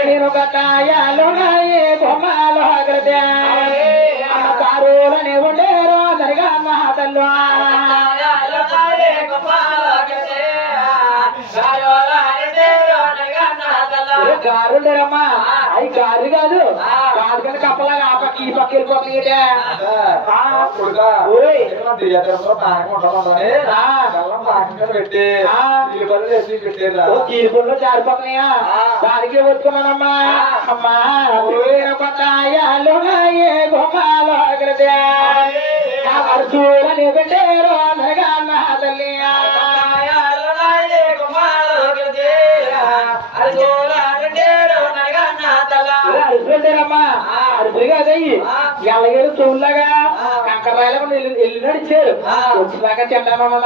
నేను గట్టాయాలో బొమ్మలో కారులని ఉండేరో సరిగా తల్లు కారు ఉండేరమ్మా అవి కారు కాదు కాదు కానీ కప్పలాగా ఆ పక్క ఈ పక్క వెళ్ళిపోతుంది తీరుపుల్లో జారిపోతున్నాయా దానికి వచ్చుకున్నానమ్మా అమ్మా కొత్తాయాలు బొమ్మలో చూడని పెట్టేరో అనగా నా తల్లి అరుసుకుంటారమ్మా అరుసులు కాదయ్యి ఎల్లగేరు చెవుల్లాగా కంకరాయలకు వెళ్ళి నడిచారు వచ్చినాక తింటానమ్మా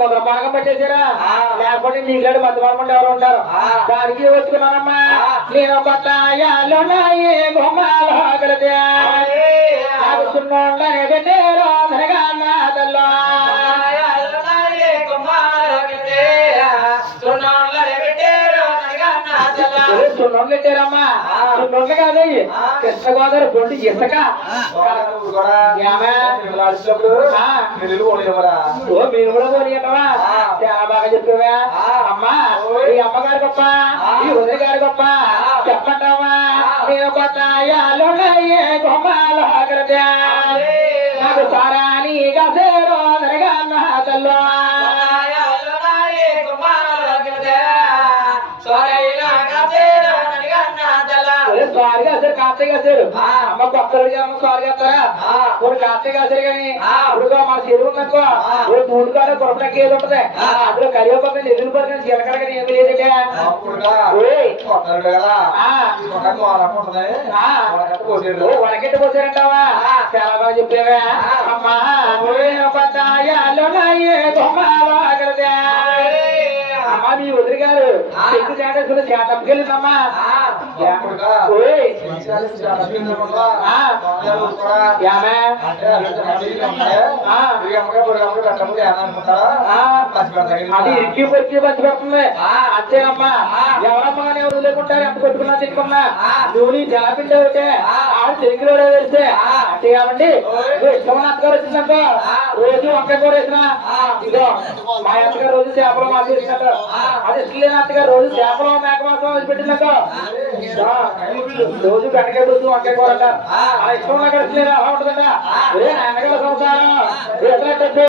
మొదలపానకం పట్టేశారా లేకపోతే నీళ్ళాడు మధ్యమానకుండా ఎవరు ఉంటారు దానికి వచ్చుకున్నానమ్మా నేను బత్తాయాలు బొమ్మలో సున్నోండని పెట్టేరో అనగా నా తల్లు సున్నం పెట్టారమ్మా సున్నంలు కాదు కృష్ణ గోదావరి బొండి ఇసక మీరు కూడా పోనీయటవా చాలా బాగా చెప్పావా అమ్మా ఈ అమ్మగారి గొప్ప ఈ వదిలి గారి గొప్ప చెప్పంటావా నేను బత్తాయాలు బొమ్మలో నాకు సారాని గసేరో అనగా నా తల్లు స్వారి కాసారు కార్తీక కాసారు అమ్మ కొత్తగా స్వారి చేస్తారా ఇప్పుడు కార్తీక కాసారు కానీ ఇప్పుడు మన చెరువు ఉందనుకో ఇప్పుడు మూడు కాదు కొరపడానికి ఏది ఉంటది అందులో కలియపక్కన ఎదురు పక్కన జీలకర్ర కానీ ఏమి లేదండి వరకెట్టు పోసారంటావా చాలా బాగా చెప్పావా అమ్మా అమ్మా మీ వదిలి గారు చెట్టు చేటేసుకుని చేటకెళ్ళిందమ్మా అది ఇరికి పొరికి పంచి పెడుతుంది అంతేనమ్మా ఎవరమ్మా కానీ ఎవరు లేకుంటారు ఎంత కొట్టుకున్నా తిట్టుకున్నా నువ్వు నీ జలపిండి ఒకటే ఆడు చెరుకులో వేస్తే అంతే కాబట్టి ఇష్టమైన అత్తగారు వచ్చిందంటో రోజు వంకాయ కూర వేసినా ఇదో మా అత్తగారు రోజు చేపలు మాకు వేసినట్టు అది ఇష్టలేని అత్తగారు రోజు చేపలు మేక మాసం వదిలిపెట్టిందంటో రోజు బెండకాయ రోజు వంకాయ కూర అంటారు ఆ ఇష్టం నాకు ఇష్టలేదా అలా ఉంటుందంట నాన్నగారు సంసారం